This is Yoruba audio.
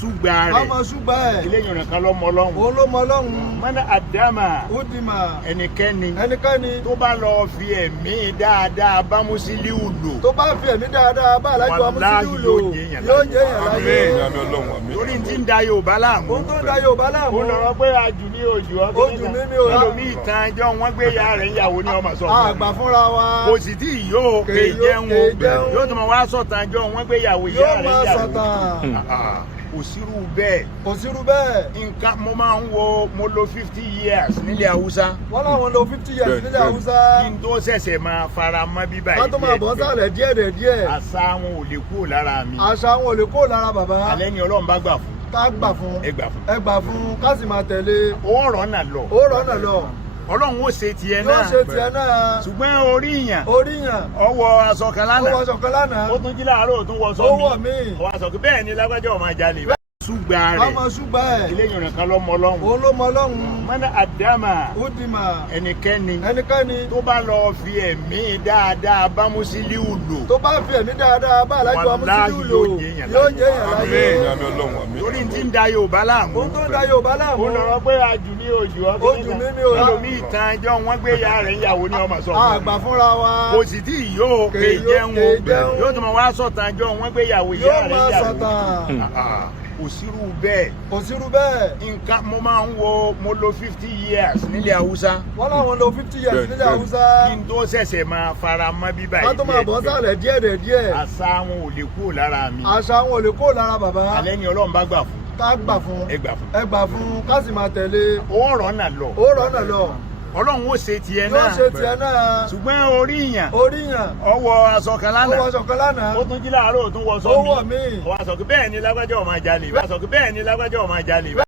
ṣùgbà rẹ̀. ká máa ṣùgbà ẹ̀. eléyìí nìkan ló mọ Ọlọ́run. òun ló mọ Ọlọ́run. mọ́nà àdámà. ó di mà. ẹnikẹ́ni tó bá lọ fi ẹ̀mí dáadáa bá Musiliu lò. tó bá fi ẹ̀mí dáadáa bá alájọ Musiliu lò yóò jẹ́ èèyàn láyé. torí ti ń da Yorùbá láàmú. ó tó ń da Yorùbá láàmú. ó lọ́rọ́ pé ajù ní ojú ọkọ̀ ojú mi ní òun. ẹlòmíì tán ẹjọ́ wọn gbé ya rẹ̀ ìyàwó ní ọmọ sọ. àgbà fúnra wa. kò sì tí ì yóò ké jẹun yóò tún mọ wá sọ̀tàn ẹjọ́ wọn gbé ìyàwó ìyá rẹ̀ ìyàwó. yóò máa sọ̀tàn. kò sírú bẹ́ẹ̀. kò sírú bẹ́ẹ̀. nǹkan mo máa ń wo mo lo 50 years nílẹ̀ Haúsá. wọ́n láwọn lo 50 years nílẹ̀ Haúsá. kí n tó ṣẹ̀ṣẹ̀ máa fara mọ́ bíbá yìí. ká tó máa bọ́ sálẹ̀ díẹ̀. àṣà wọn ò lè kúrò lára mi. àṣà wọn ò lè kúrò lára bàbá. alẹ́ ni Ọlọ́run bá gbà fún. ká gbà fún. ẹ gbà fún. ẹ gbà fún ká sì máa tẹ̀lé. ó rọ́nà lọ. ó rọ́nà lọ. Ọlọ́run ó ṣe tiẹ̀ náà. yóò ṣe tiẹ̀ náà. ṣùgbọ́n orí yàn. orí yàn. ó wọ aṣọ kan lánàá. ó wọ aṣọ kan lánàá. ó tún jí láàárọ̀ ó tún wọ sọ mi. ó wọ̀ mí. ó wá sọ pé bẹ́ẹ̀ ni lágbájá ọmọ jalè. ṣùgbà rẹ̀. ká máa ṣùgbà ẹ̀. eléyìí nìkan ló mọ Ọlọ́run. òun ló mọ Ọlọ́run. mọ́nà àdámà. ó di mà. ẹnikẹ́ni tó bá lọ fi ẹ̀mí dáadáa bá Musiliu lò. tó bá fi ẹ̀mí dáadáa bá alájọ Musiliu lò yóò jẹ́ èèyàn láyé. torí ti ń da Yorùbá láàmú. ó tó ń da Yorùbá láàmú. ó lọ́rọ́ pé ajù ní ojú ọkọ̀ ojú mi ní òun. ẹlòmíì tán ẹjọ́ wọn gbé ya rẹ̀ ìyàwó ní ọmọ sọ. àgbà fúnra wa. kò sì tí ì yóò ké jẹun yóò tún mọ wá sọ̀tàn ẹjọ́ wọn gbé ìyàwó ìyá rẹ̀ ìyàwó. yóò máa sọ̀tàn. kò sírú bẹ́ẹ̀. kò sírú bẹ́ẹ̀. nǹkan mo máa ń wo mo lo 50 years nílẹ̀ Haúsá. wọ́n láwọn lo 50 years nílẹ̀ Haúsá. kí n tó ṣẹ̀ṣẹ̀ máa fara mọ́ bíbá yìí. ká tó máa bọ́ sálẹ̀ díẹ̀. àṣà wọn ò lè kúrò lára mi. àṣà wọn ò lè kúrò lára bàbá. alẹ́ ni Ọlọ́run bá gbà fún. ká gbà fún. ẹ gbà fún. ẹ gbà fún ká sì máa tẹ̀lé. ó rọ́nà lọ. ó rọ́nà lọ. Ọlọ́run ó ṣe tiẹ̀ náà. yóò ṣe tiẹ̀ náà. ṣùgbọ́n orí yàn. orí yàn. ó wọ aṣọ kan lánàá. ó wọ aṣọ kan lánàá. ó tún jí láàárọ̀ ó tún wọ sọ mi. ó wọ̀ mí. ó wá sọ pé bẹ́ẹ̀ ni lágbájá ọmọ jalè.